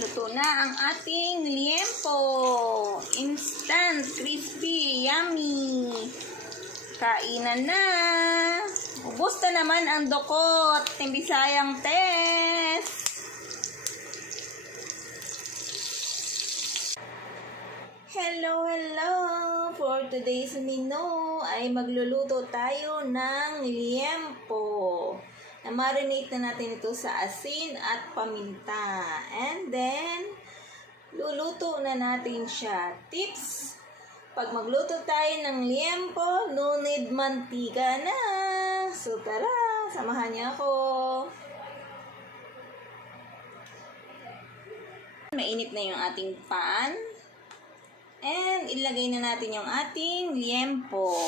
Luto na ang ating liempo. Instant, crispy, yummy. Kainan na. Ubos na naman ang dokot. Timbisayang test. Hello, hello! For today's menu ay magluluto tayo ng liempo. Na-marinate na natin ito sa asin at paminta. And then, luluto na natin siya. Tips! Pag magluto tayo ng liempo, no need mantika na. So tara, samahan niyo ako. Mainit na yung ating pan. And ilagay na natin yung ating liempo.